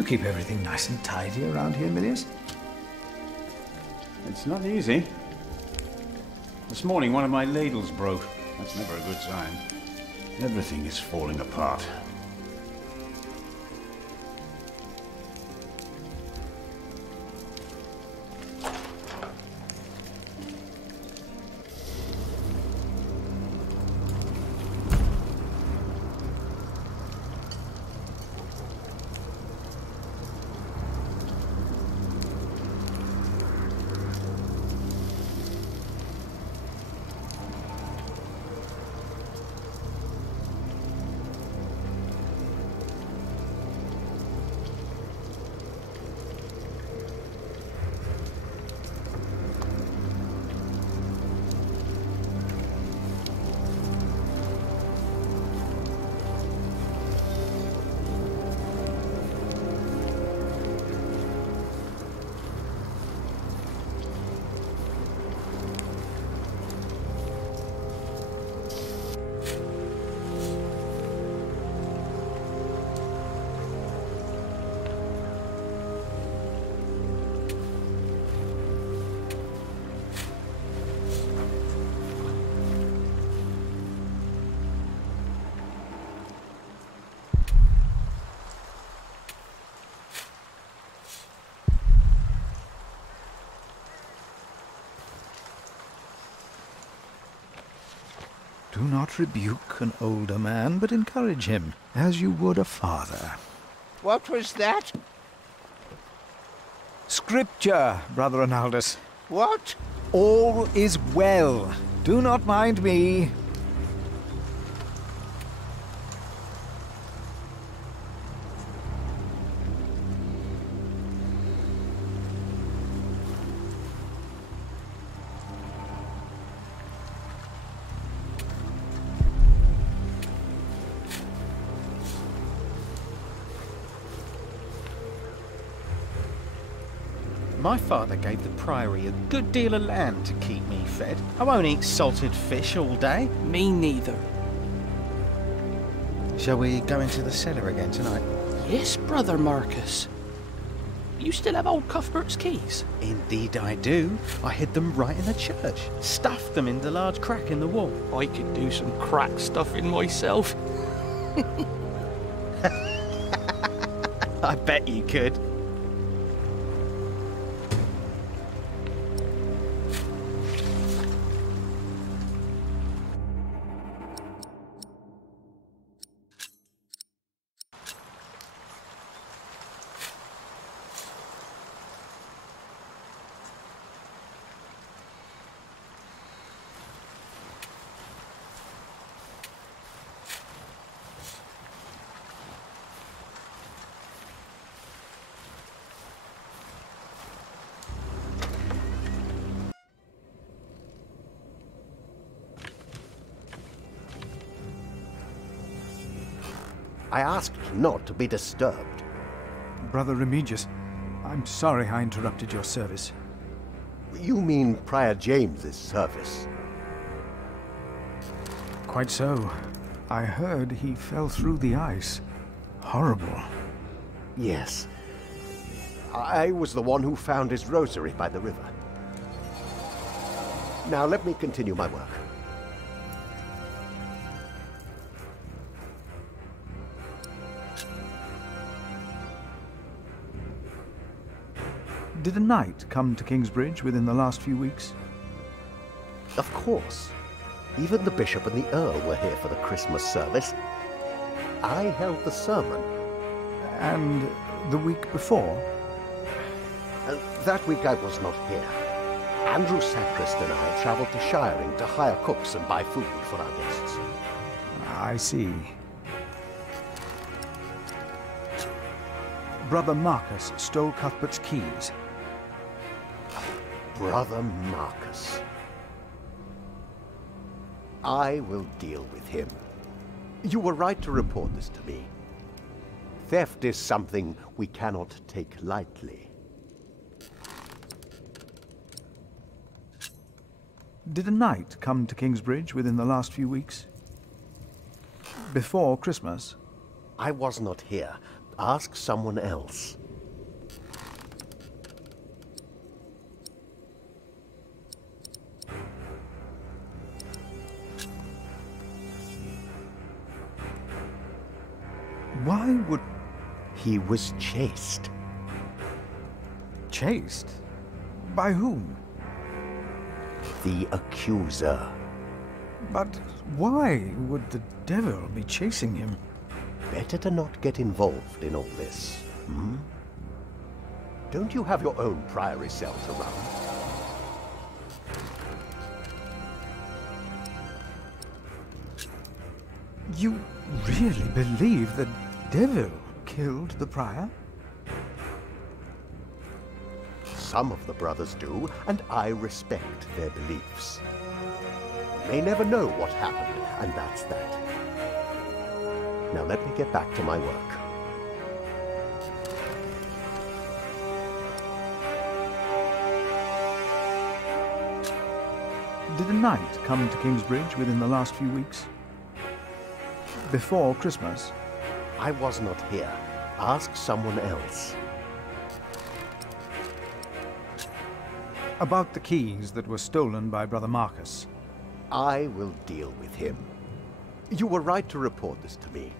You keep everything nice and tidy around here, Milius? It's not easy. This morning one of my ladles broke. That's never a good sign. Everything is falling apart. Do not rebuke an older man, but encourage him, as you would a father. What was that? Scripture, Brother Arnaldus. What? All is well. Do not mind me. My father gave the Priory a good deal of land to keep me fed. I won't eat salted fish all day. Me neither. Shall we go into the cellar again tonight? Yes, Brother Marcus. You still have old Cuthbert's keys? Indeed I do. I hid them right in the church. Stuffed them in the large crack in the wall. I could do some crack stuffing myself. I bet you could. I asked not to be disturbed. Brother Remigius, I'm sorry I interrupted your service. You mean Prior James's service? Quite so. I heard he fell through the ice. Horrible. Yes. I was the one who found his rosary by the river. Now let me continue my work. Did a knight come to Kingsbridge within the last few weeks? Of course. Even the bishop and the earl were here for the Christmas service. I held the sermon. And the week before? That week I was not here. Andrew Sacrist and I travelled to Shiring to hire cooks and buy food for our guests. I see. Brother Marcus stole Cuthbert's keys. Brother Marcus. I will deal with him. You were right to report this to me. Theft is something we cannot take lightly. Did a knight come to Kingsbridge within the last few weeks? Before Christmas? I was not here. Ask someone else. Why would... He was chased. Chased? By whom? The accuser. But why would the devil be chasing him? Better to not get involved in all this, hmm? Don't you have your own priory cell to run? You really believe the devil killed the prior? Some of the brothers do, and I respect their beliefs. You may never know what happened, and that's that. Now let me get back to my work. Did a knight come to Kingsbridge within the last few weeks? Before Christmas? I was not here. Ask someone else. About the keys that were stolen by Brother Marcus. I will deal with him. You were right to report this to me.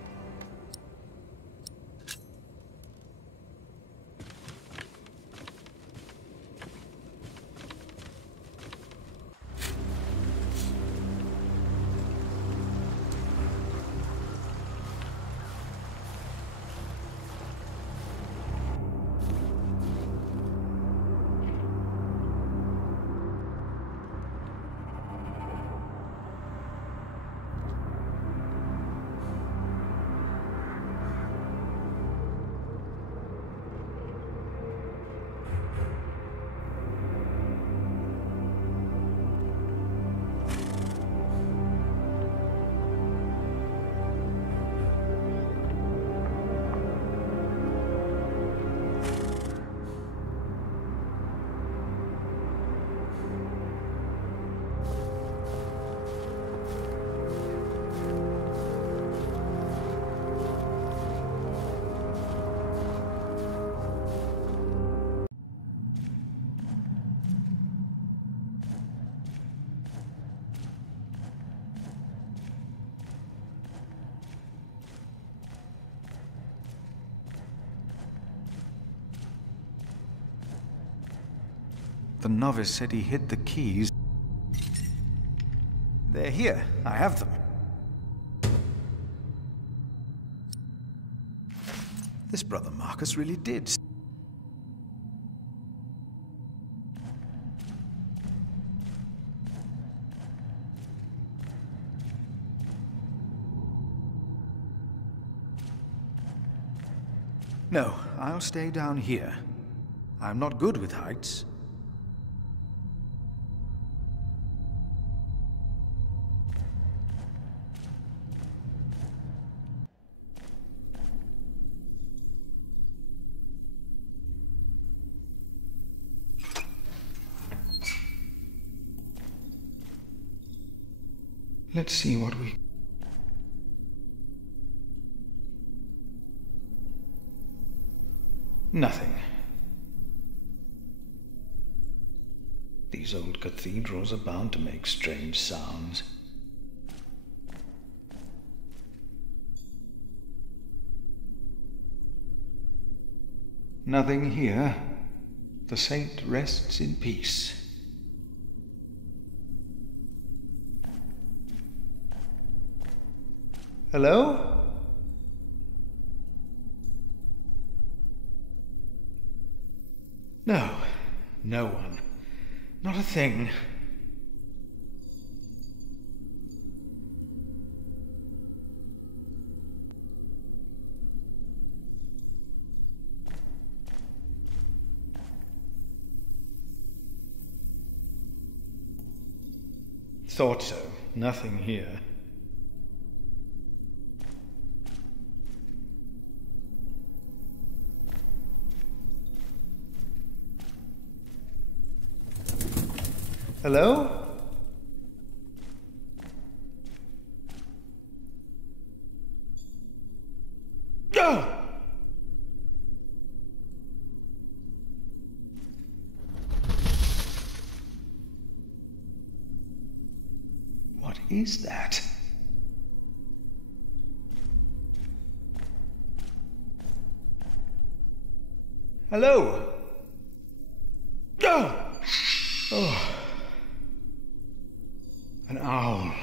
The novice said he hid the keys. They're here. I have them. This Brother Marcus really did. No, I'll stay down here. I'm not good with heights. Let's see what we... Nothing. These old cathedrals are bound to make strange sounds. Nothing here. The saint rests in peace. Hello? No, no one. Not a thing. Thought so. Nothing here. Hello? Oh! What is that? Hello? Oh! Oh. An owl.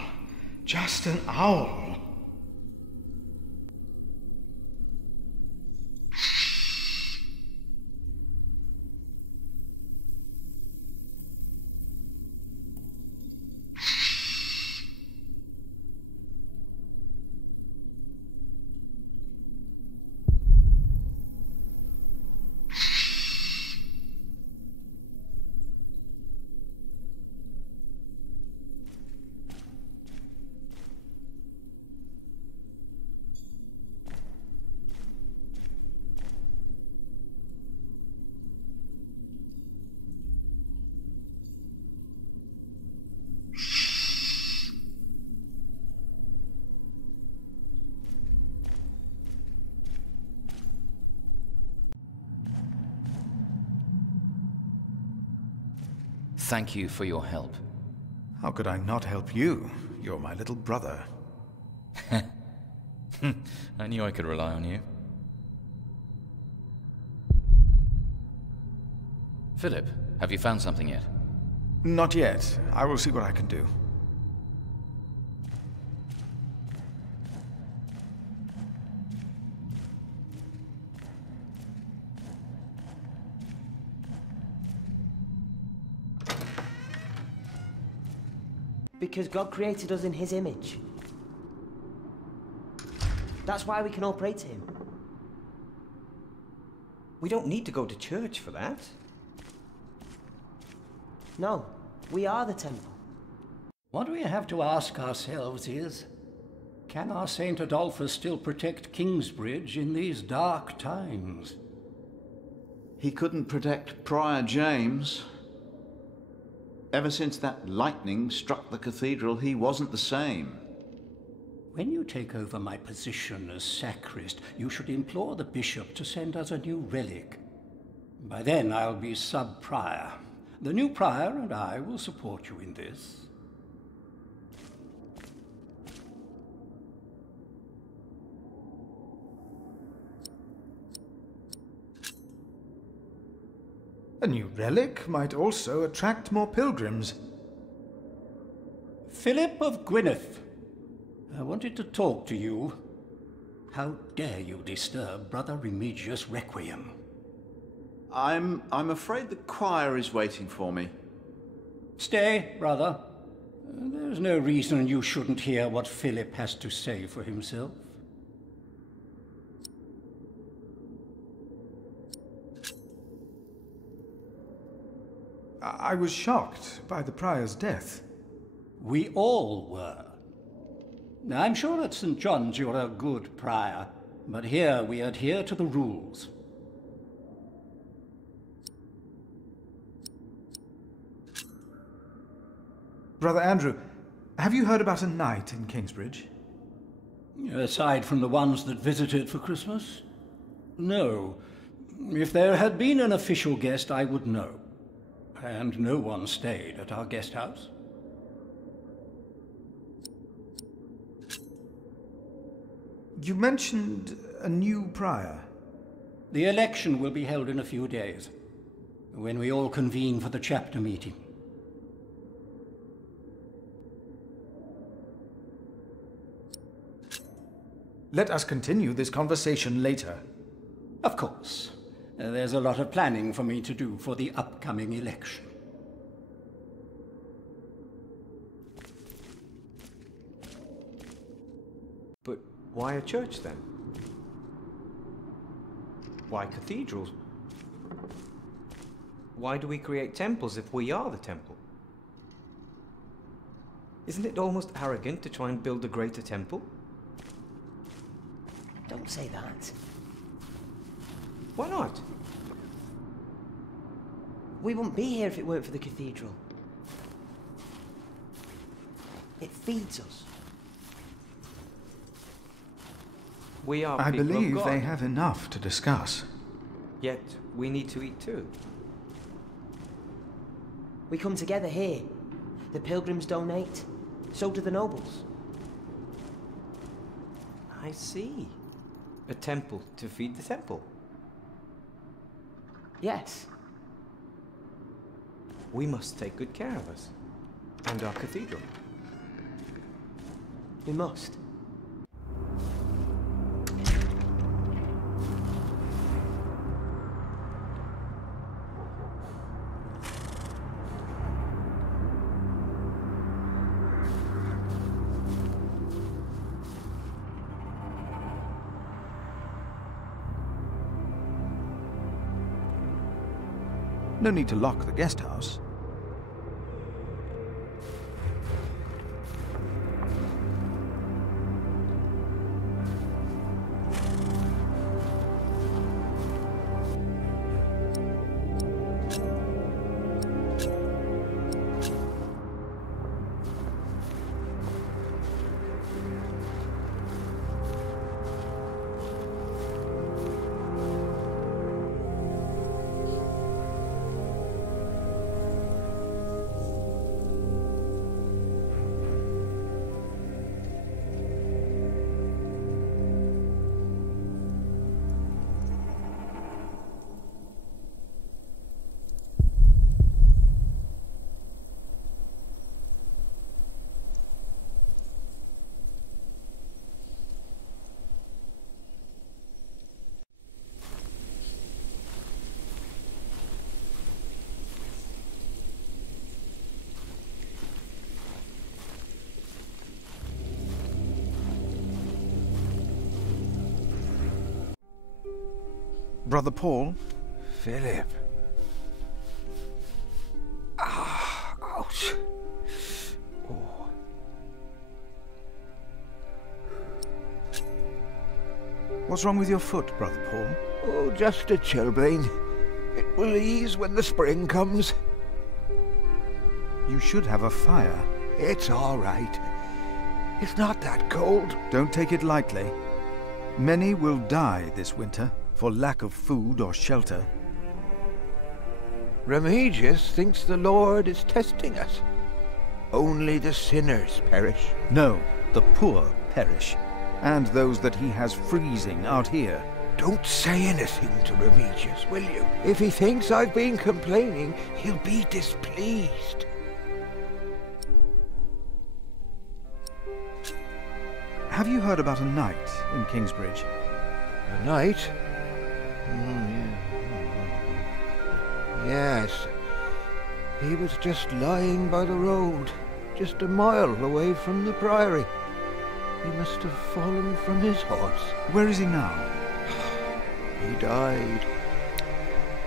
Just an owl. Thank you for your help. How could I not help you? You're my little brother. I knew I could rely on you. Philip, have you found something yet? Not yet. I will see what I can do. Because God created us in His image. That's why we can all pray to Him. We don't need to go to church for that. No, we are the temple. What we have to ask ourselves is, can our Saint Adolphus still protect Kingsbridge in these dark times? He couldn't protect Prior James. Ever since that lightning struck the cathedral, he wasn't the same. When you take over my position as sacrist, you should implore the bishop to send us a new relic. By then I'll be sub-prior. The new prior and I will support you in this. A new relic might also attract more pilgrims. Philip of Gwynedd, I wanted to talk to you. How dare you disturb Brother Remigius' requiem? I'm afraid the choir is waiting for me. Stay, brother. There's no reason you shouldn't hear what Philip has to say for himself. I was shocked by the prior's death. We all were. I'm sure at St. John's you're a good prior, but here we adhere to the rules. Brother Andrew, have you heard about a knight in Kingsbridge? Aside from the ones that visited for Christmas? No. If there had been an official guest, I would know. And no one stayed at our guest house. You mentioned a new prior. The election will be held in a few days, when we all convene for the chapter meeting. Let us continue this conversation later. Of course. There's a lot of planning for me to do for the upcoming election. But why a church then? Why cathedrals? Why do we create temples if we are the temple? Isn't it almost arrogant to try and build a greater temple? Don't say that. Why not? We wouldn't be here if it weren't for the cathedral. It feeds us. We are I people believe of God. they have enough to discuss. Yet we need to eat too. We come together here. The pilgrims donate. So do the nobles. I see. A temple to feed the temple. Yes. We must take good care of us. And our cathedral. We must. No need to lock the guest house. Brother Paul? Philip. Ah, ouch. Oh. What's wrong with your foot, Brother Paul? Oh, just a chilblain. It will ease when the spring comes. You should have a fire. It's all right. It's not that cold. Don't take it lightly. Many will die this winter for lack of food or shelter. Remigius thinks the Lord is testing us. Only the sinners perish. No, the poor perish, and those that he has freezing out here. Don't say anything to Remigius, will you? If he thinks I've been complaining, he'll be displeased. Have you heard about a knight in Kingsbridge? A knight? Yes. He was just lying by the road, just a mile away from the priory. He must have fallen from his horse. Where is he now? He died.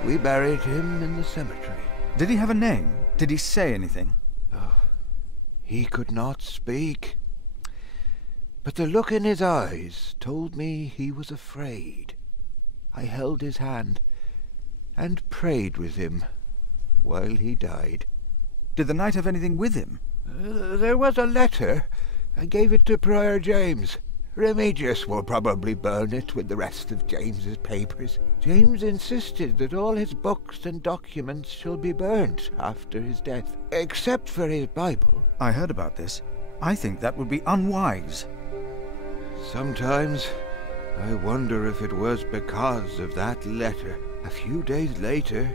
We buried him in the cemetery. Did he have a name? Did he say anything? Oh, he could not speak. But the look in his eyes told me he was afraid. I held his hand and prayed with him while he died. Did the knight have anything with him? There was a letter. I gave it to Prior James. Remigius will probably burn it with the rest of James's papers. James insisted that all his books and documents shall be burnt after his death, except for his Bible. I heard about this. I think that would be unwise. Sometimes I wonder if it was because of that letter. A few days later,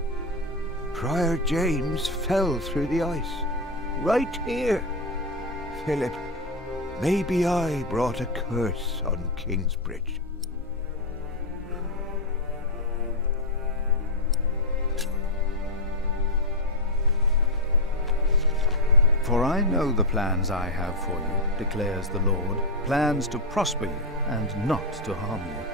Prior James fell through the ice. Right here. Philip, maybe I brought a curse on Kingsbridge. For I know the plans I have for you, declares the Lord, plans to prosper you and not to harm you.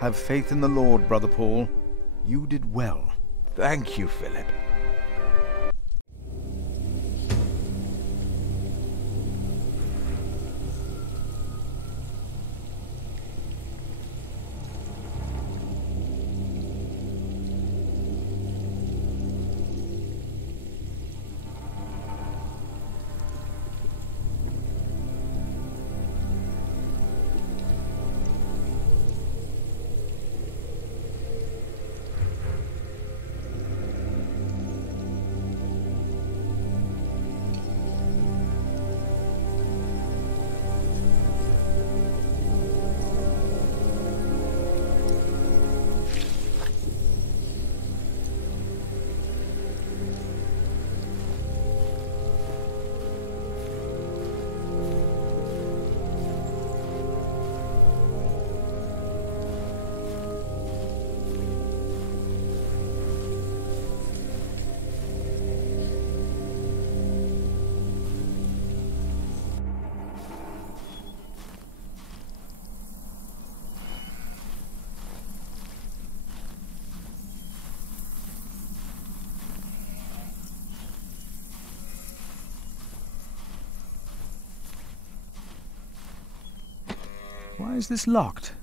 Have faith in the Lord, Brother Paul. You did well. Thank you, Philip. Why is this locked?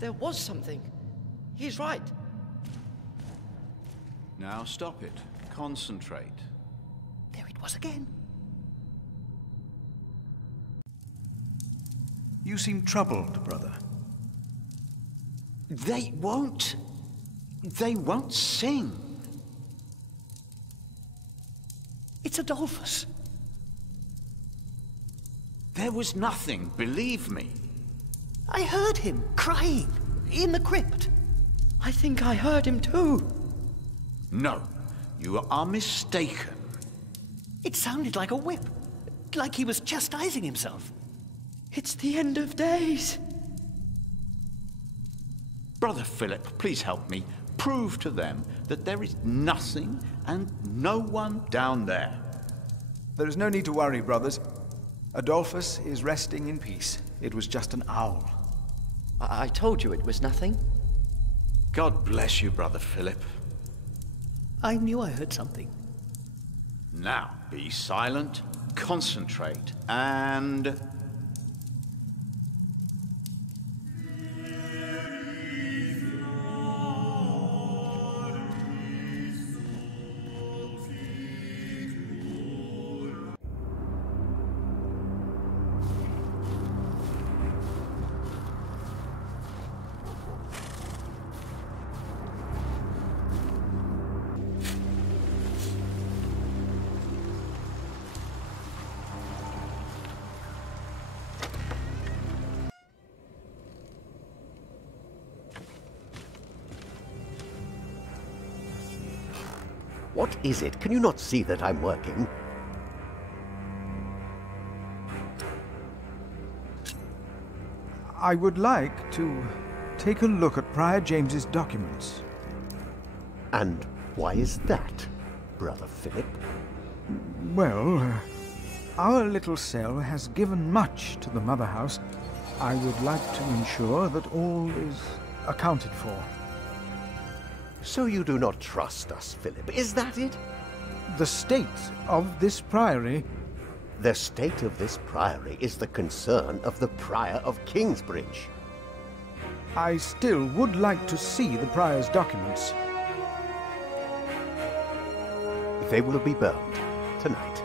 There was something. He's right. Now stop it. Concentrate. There it was again. You seem troubled, brother. They won't sing. It's Adolphus. There was nothing, believe me. I heard him crying in the crypt. I think I heard him too. No, you are mistaken. It sounded like a whip, like he was chastising himself. It's the end of days. Brother Philip, please help me. Prove to them that there is nothing and no one down there. There is no need to worry, brothers. Adolphus is resting in peace. It was just an owl. I told you it was nothing. God bless you, Brother Philip. I knew I heard something. Now, be silent, concentrate, and... What is it? Can you not see that I'm working? I would like to take a look at Prior James's documents. And why is that, Brother Philip? Well, our little cell has given much to the Mother House. I would like to ensure that all is accounted for. So you do not trust us, Philip, is that it? The state of this priory... The state of this priory is the concern of the Prior of Kingsbridge. I still would like to see the prior's documents. They will be burned tonight.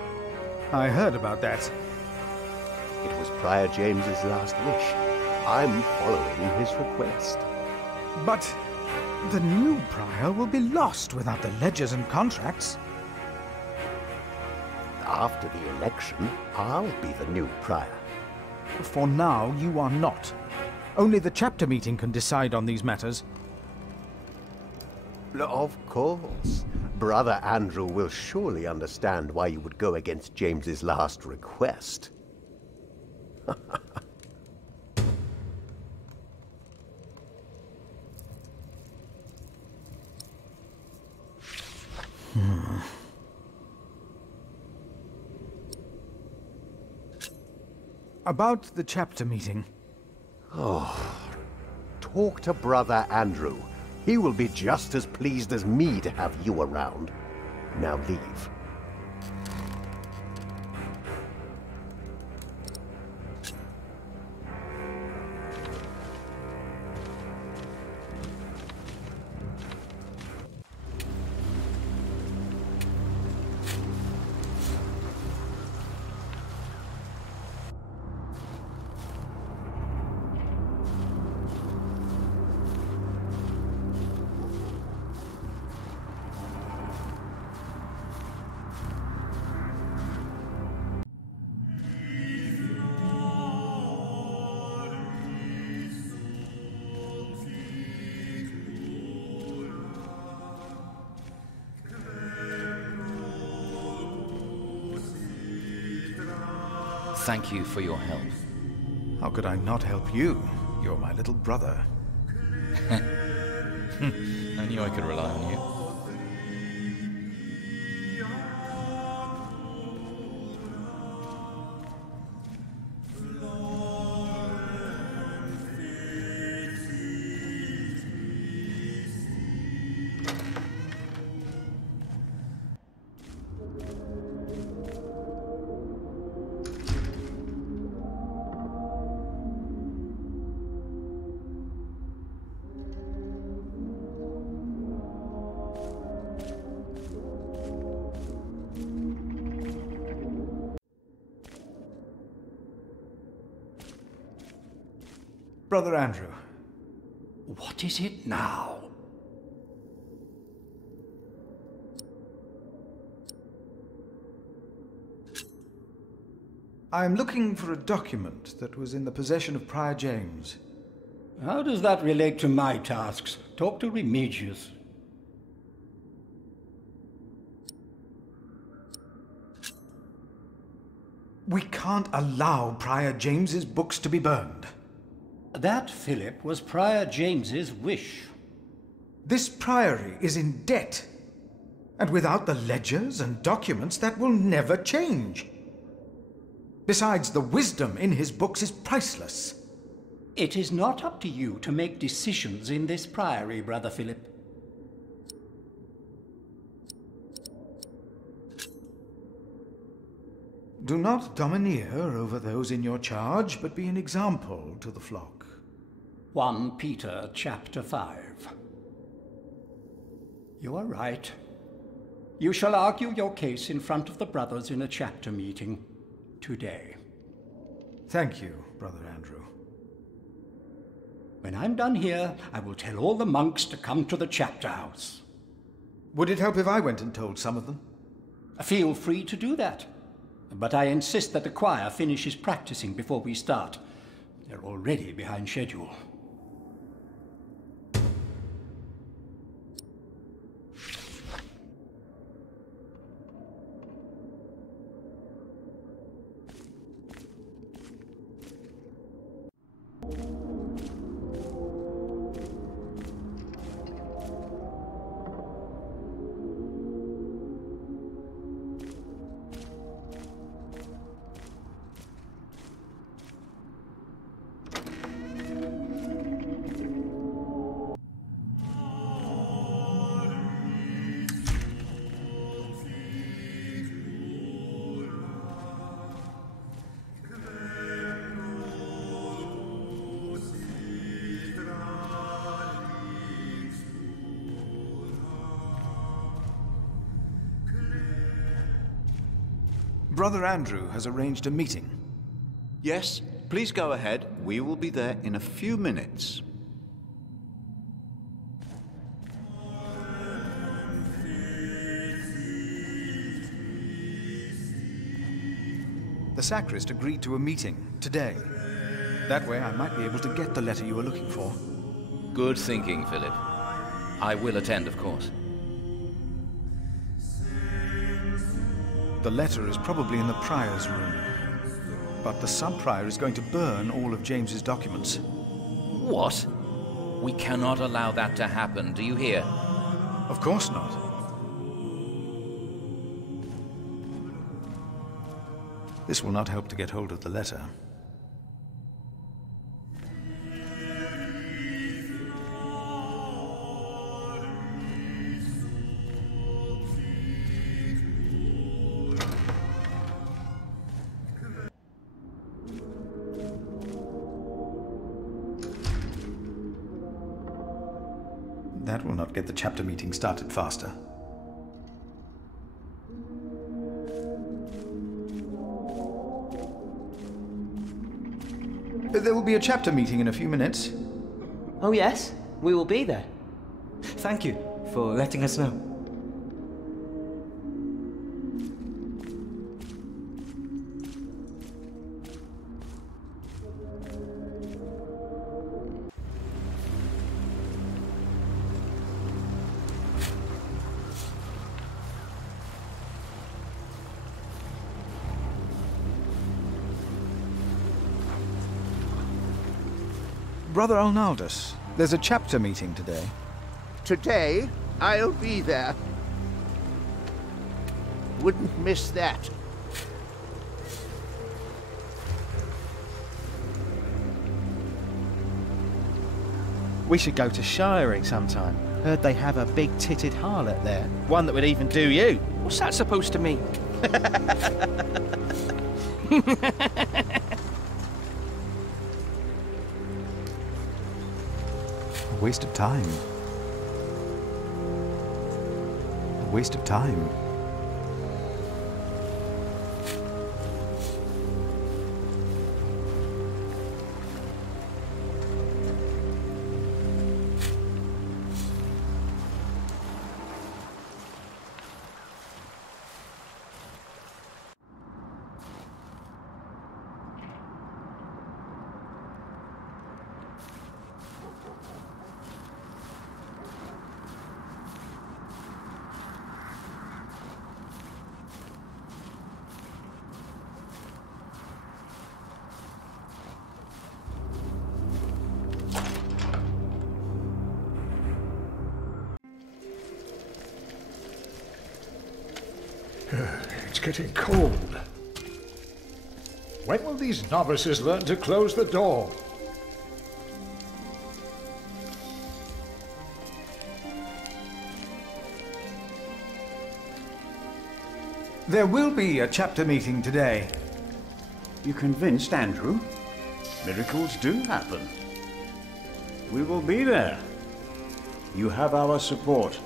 I heard about that. It was Prior James's last wish. I'm following his request. But the new prior will be lost without the ledgers and contracts. After the election, I'll be the new prior. For now, you are not. Only the chapter meeting can decide on these matters. Of course. Brother Andrew will surely understand why you would go against James's last request. About the chapter meeting. Oh, talk to Brother Andrew. He will be just as pleased as me to have you around. Now leave. Thank you for your help. How could I not help you? You're my little brother. I knew I could rely on you. Brother Andrew. What is it now? I'm looking for a document that was in the possession of Prior James. How does that relate to my tasks? Talk to Remigius. We can't allow Prior James's books to be burned. That, Philip, was Prior James's wish. This priory is in debt. And without the ledgers and documents, that will never change. Besides, the wisdom in his books is priceless. It is not up to you to make decisions in this priory, Brother Philip. Do not domineer over those in your charge, but be an example to the flock. 1 Peter chapter 5. You are right. You shall argue your case in front of the brothers in a chapter meeting today. Thank you, Brother Andrew. When I'm done here, I will tell all the monks to come to the chapter house. Would it help if I went and told some of them? Feel free to do that. But I insist that the choir finishes practicing before we start. They're already behind schedule. Brother Andrew has arranged a meeting. Yes, please go ahead. We will be there in a few minutes. The sacrist agreed to a meeting today. That way I might be able to get the letter you were looking for. Good thinking, Philip. I will attend, of course. The letter is probably in the prior's room. But the sub-prior is going to burn all of James's documents. What? We cannot allow that to happen, do you hear? Of course not. This will not help to get hold of the letter. That will not get the chapter meeting started faster. There will be a chapter meeting in a few minutes. Oh yes, we will be there. Thank you for letting us know. Brother Arnaldus, there's a chapter meeting today. Today, I'll be there. Wouldn't miss that. We should go to Shiring sometime. Heard they have a big-titted harlot there. One that would even do you. What's that supposed to mean? A waste of time. A waste of time. It's getting cold. When will these novices learn to close the door? There will be a chapter meeting today. You convinced Andrew? Miracles do happen. We will be there. You have our support.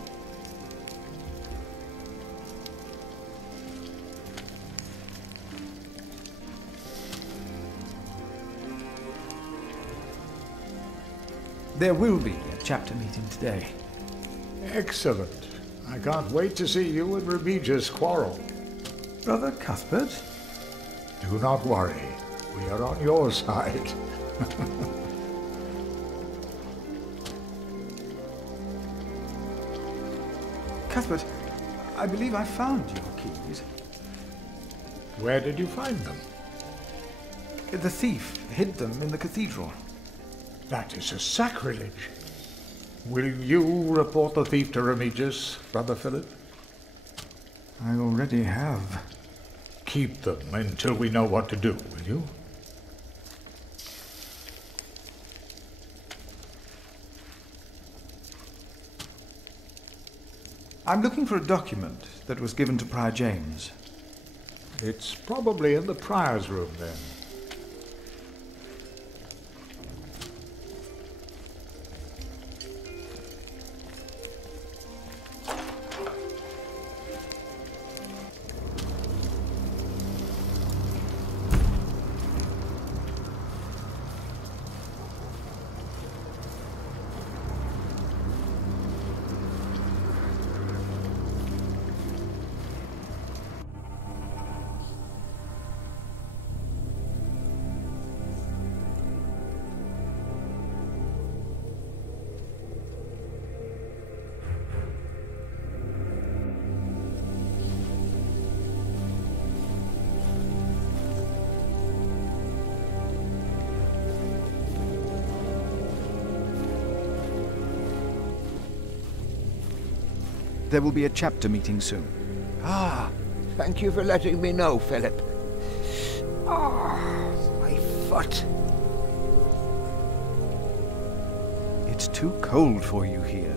There will be a chapter meeting today. Excellent. I can't wait to see you and Remigius quarrel. Brother Cuthbert? Do not worry. We are on your side. Cuthbert, I believe I found your keys. Where did you find them? The thief hid them in the cathedral. That is a sacrilege. Will you report the thief to Remigius, Brother Philip? I already have. Keep them until we know what to do, will you? I'm looking for a document that was given to Prior James. It's probably in the prior's room, then. There will be a chapter meeting soon. Ah, thank you for letting me know, Philip. Ah, my foot. It's too cold for you here.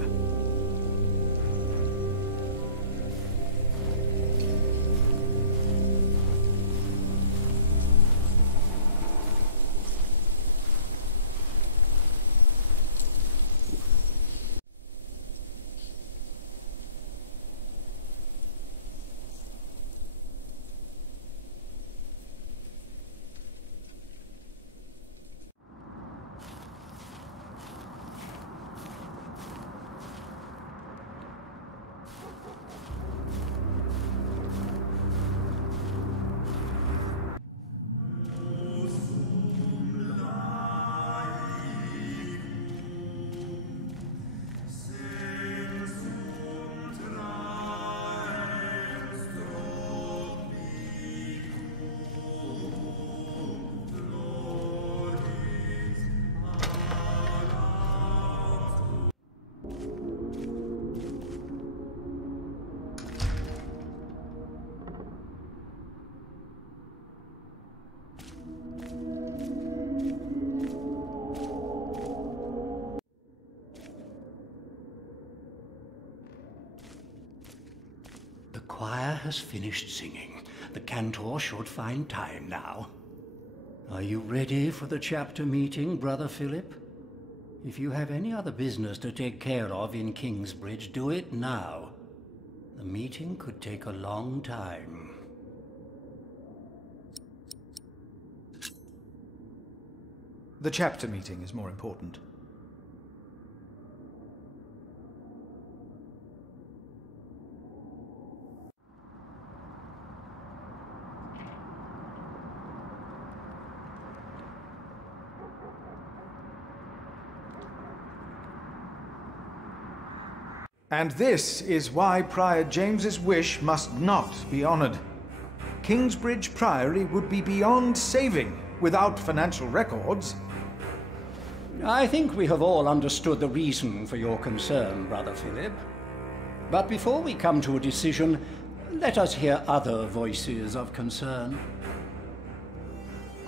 The choir has finished singing. The cantor should find time now. Are you ready for the chapter meeting, Brother Philip? If you have any other business to take care of in Kingsbridge, do it now. The meeting could take a long time. The chapter meeting is more important. And this is why Prior James's wish must not be honored. Kingsbridge Priory would be beyond saving without financial records. I think we have all understood the reason for your concern, Brother Philip. But before we come to a decision, let us hear other voices of concern.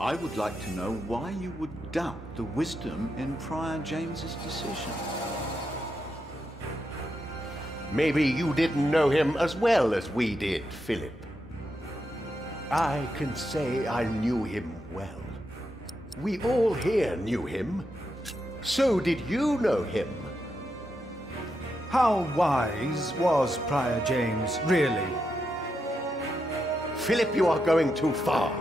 I would like to know why you would doubt the wisdom in Prior James's decision. Maybe you didn't know him as well as we did, Philip. I can say I knew him well. We all here knew him. So did you know him. How wise was Prior James, really? Philip, you are going too far.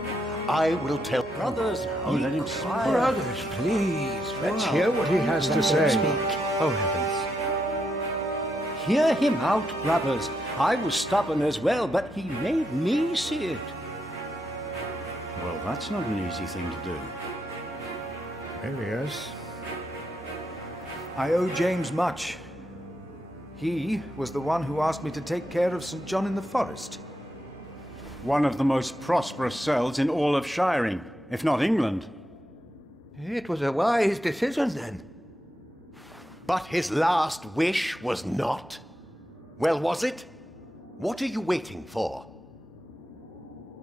I will tell... Brothers, let him speak. Brothers, please, let's hear what he has to say. Oh, heavens. Hear him out, brothers. I was stubborn as well, but he made me see it. Well, that's not an easy thing to do. Here he is. I owe James much. He was the one who asked me to take care of St. John in the Forest. One of the most prosperous cells in all of Shiring, if not England. It was a wise decision, then. But his last wish was not? Well, was it? What are you waiting for?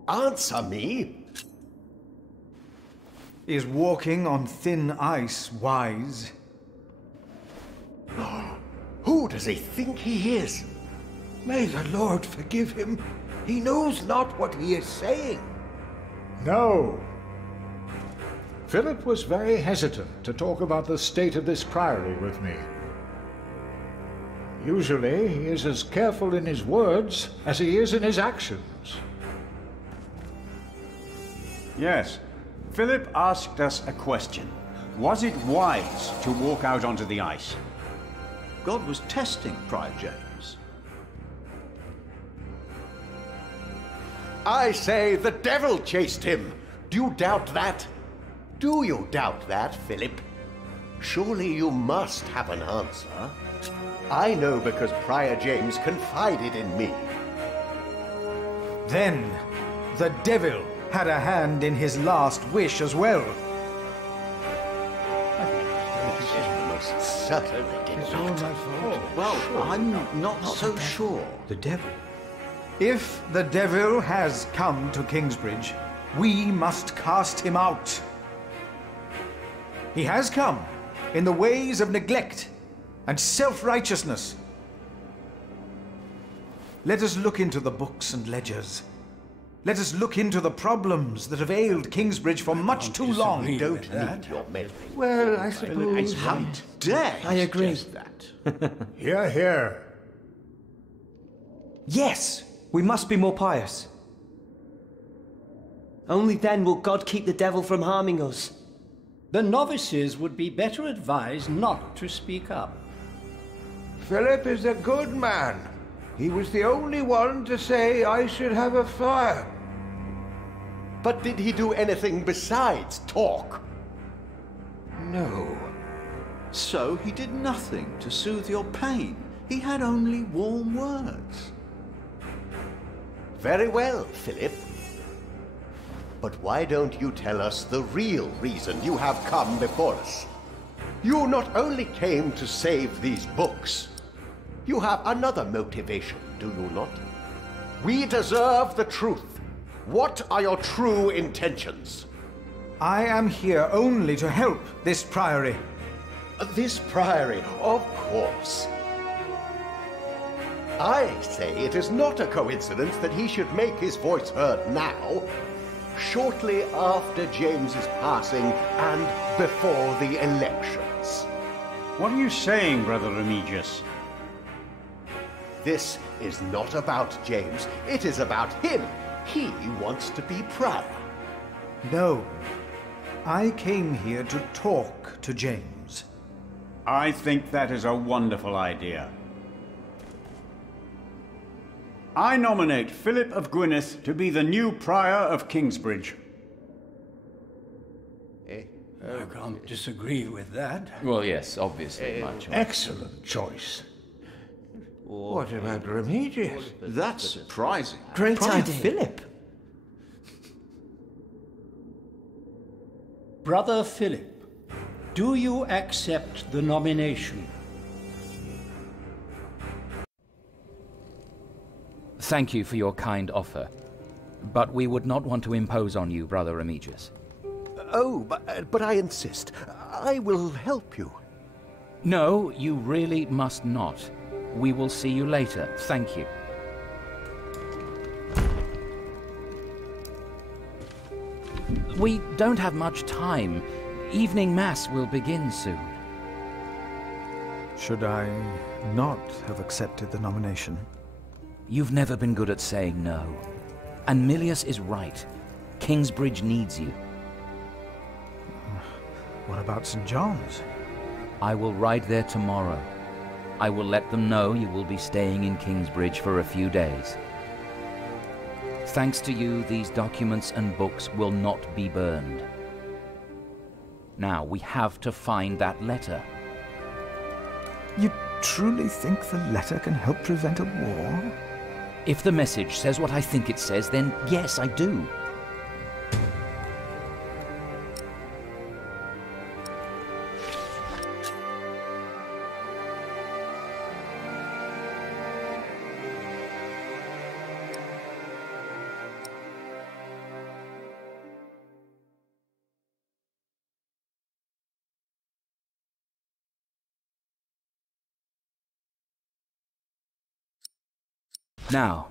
Answer me! Is walking on thin ice wise? Who does he think he is? May the Lord forgive him. He knows not what he is saying. No. Philip was very hesitant to talk about the state of this priory with me. Usually, he is as careful in his words as he is in his actions. Yes. Philip asked us a question. Was it wise to walk out onto the ice? God was testing Prior James. I say the devil chased him. Do you doubt that? Do you doubt that, Philip? Surely you must have an answer. I know because Prior James confided in me. Then, the devil had a hand in his last wish as well. Most certainly did not. Well, I'm not so sure. The devil? If the devil has come to Kingsbridge, we must cast him out. He has come in the ways of neglect and self-righteousness. Let us look into the books and ledgers. Let us look into the problems that have ailed Kingsbridge for much too long. Don't need your memory. Well, I suppose... How dare I agree. that? Hear, hear. Yes! We must be more pious. Only then will God keep the devil from harming us. The novices would be better advised not to speak up. Philip is a good man. He was the only one to say I should have a fire. But did he do anything besides talk? No. So he did nothing to soothe your pain. He had only warm words. Very well, Philip. But why don't you tell us the real reason you have come before us? You not only came to save these books, you have another motivation, do you not? We deserve the truth. What are your true intentions? I am here only to help this priory. This priory, of course. I say it is not a coincidence that he should make his voice heard now, shortly after James's passing and before the elections. What are you saying, Brother Remigius? This is not about James. It is about him. He wants to be prior. No. I came here to talk to James. I think that is a wonderful idea. I nominate Philip of Gwynedd to be the new prior of Kingsbridge. I can't disagree with that. Well, yes, obviously, my choice. Excellent choice. What about Remigius? That's surprising. Great idea. Philip. Brother Philip, do you accept the nomination? Thank you for your kind offer. But we would not want to impose on you, Brother Remigius. Oh, but I insist. I will help you. No, you really must not. We will see you later. Thank you. We don't have much time. Evening Mass will begin soon. Should I not have accepted the nomination? You've never been good at saying no. And Milius is right. Kingsbridge needs you. What about St. John's? I will ride there tomorrow. I will let them know you will be staying in Kingsbridge for a few days. Thanks to you, these documents and books will not be burned. Now, we have to find that letter. You truly think the letter can help prevent a war? If the message says what I think it says, then yes, I do. Now,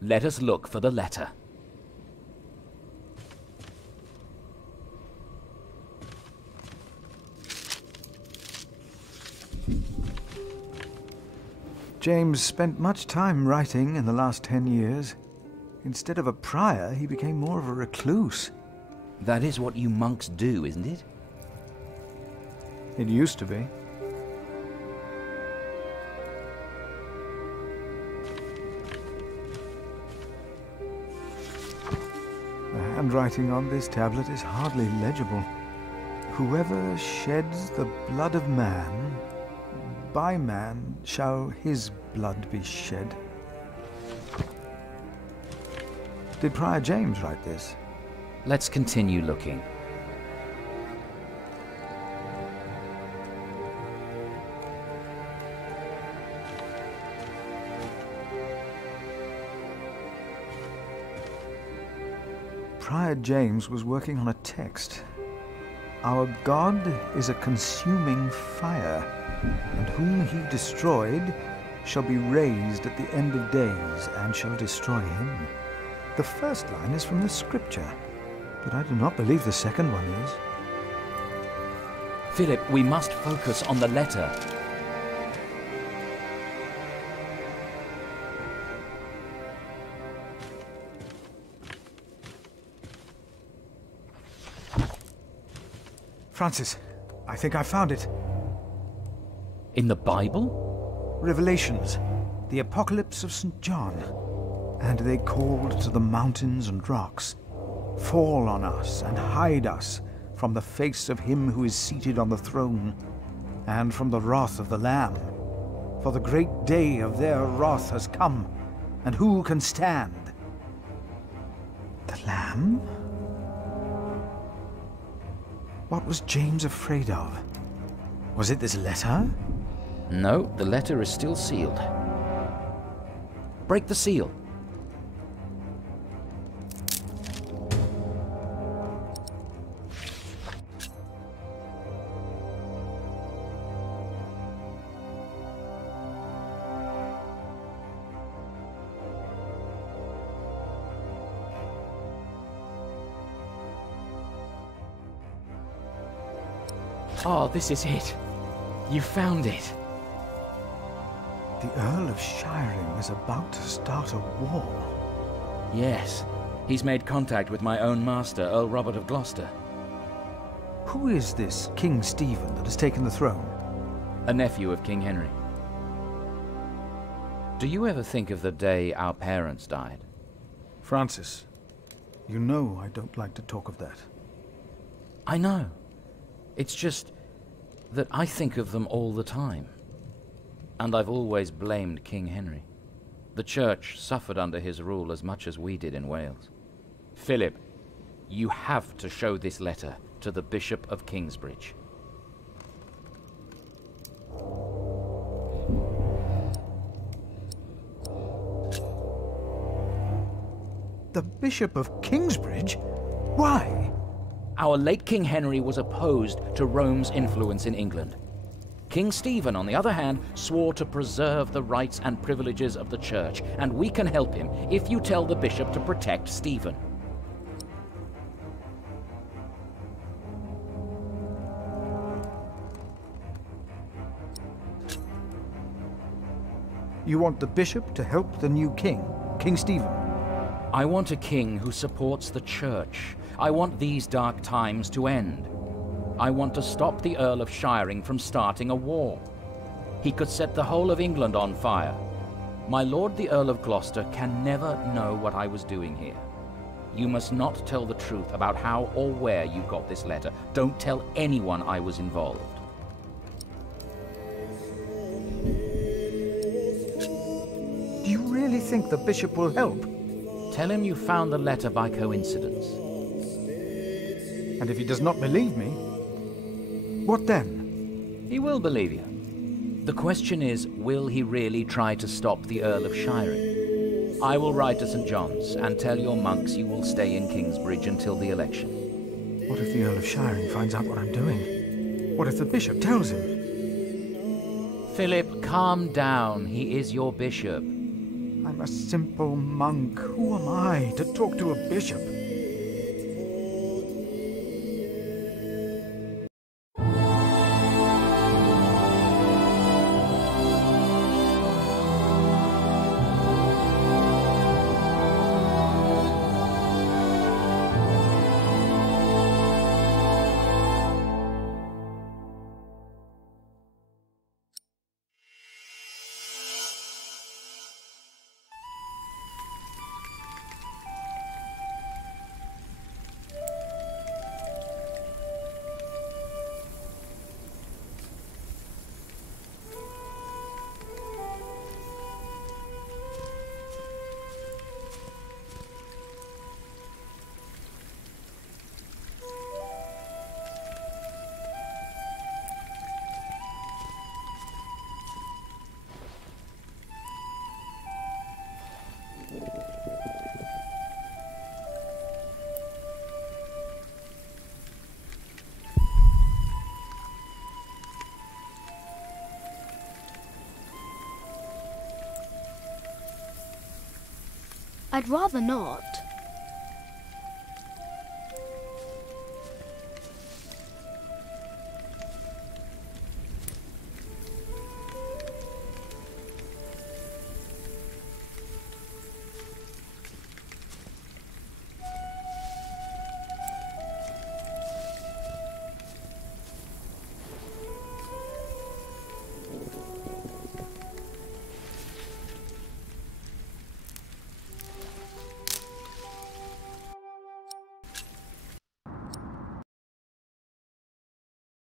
let us look for the letter. James spent much time writing in the last 10 years. Instead of a prior, he became more of a recluse. That is what you monks do, isn't it? It used to be. The handwriting on this tablet is hardly legible. Whoever sheds the blood of man, by man shall his blood be shed. Did Prior James write this? Let's continue looking. Prior James was working on a text. Our God is a consuming fire, and whom he destroyed shall be raised at the end of days, and shall destroy him. The first line is from the scripture, but I do not believe the second one is. Philip, we must focus on the letter. Francis, I think I found it. In the Bible? Revelations, the Apocalypse of St. John. And they called to the mountains and rocks, fall on us and hide us from the face of him who is seated on the throne, and from the wrath of the Lamb. For the great day of their wrath has come, and who can stand? The Lamb? What was James afraid of? Was it this letter? No, the letter is still sealed. Break the seal. Oh, this is it. You found it. The Earl of Shiring is about to start a war. Yes. He's made contact with my own master, Earl Robert of Gloucester. Who is this King Stephen that has taken the throne? A nephew of King Henry. Do you ever think of the day our parents died? Francis, you know I don't like to talk of that. I know. It's just that I think of them all the time. And I've always blamed King Henry. The Church suffered under his rule as much as we did in Wales. Philip, you have to show this letter to the Bishop of Kingsbridge. The Bishop of Kingsbridge? Why? Our late King Henry was opposed to Rome's influence in England. King Stephen, on the other hand, swore to preserve the rights and privileges of the Church, and we can help him if you tell the bishop to protect Stephen. You want the bishop to help the new king, King Stephen? I want a king who supports the Church. I want these dark times to end. I want to stop the Earl of Shiring from starting a war. He could set the whole of England on fire. My lord the Earl of Gloucester can never know what I was doing here. You must not tell the truth about how or where you got this letter. Don't tell anyone I was involved. Do you really think the bishop will help? Tell him you found the letter by coincidence. And if he does not believe me, what then? He will believe you. The question is, will he really try to stop the Earl of Shiring? I will ride to St. John's and tell your monks you will stay in Kingsbridge until the election. What if the Earl of Shiring finds out what I'm doing? What if the bishop tells him? Philip, calm down. He is your bishop. I'm a simple monk. Who am I to talk to a bishop? I'd rather not.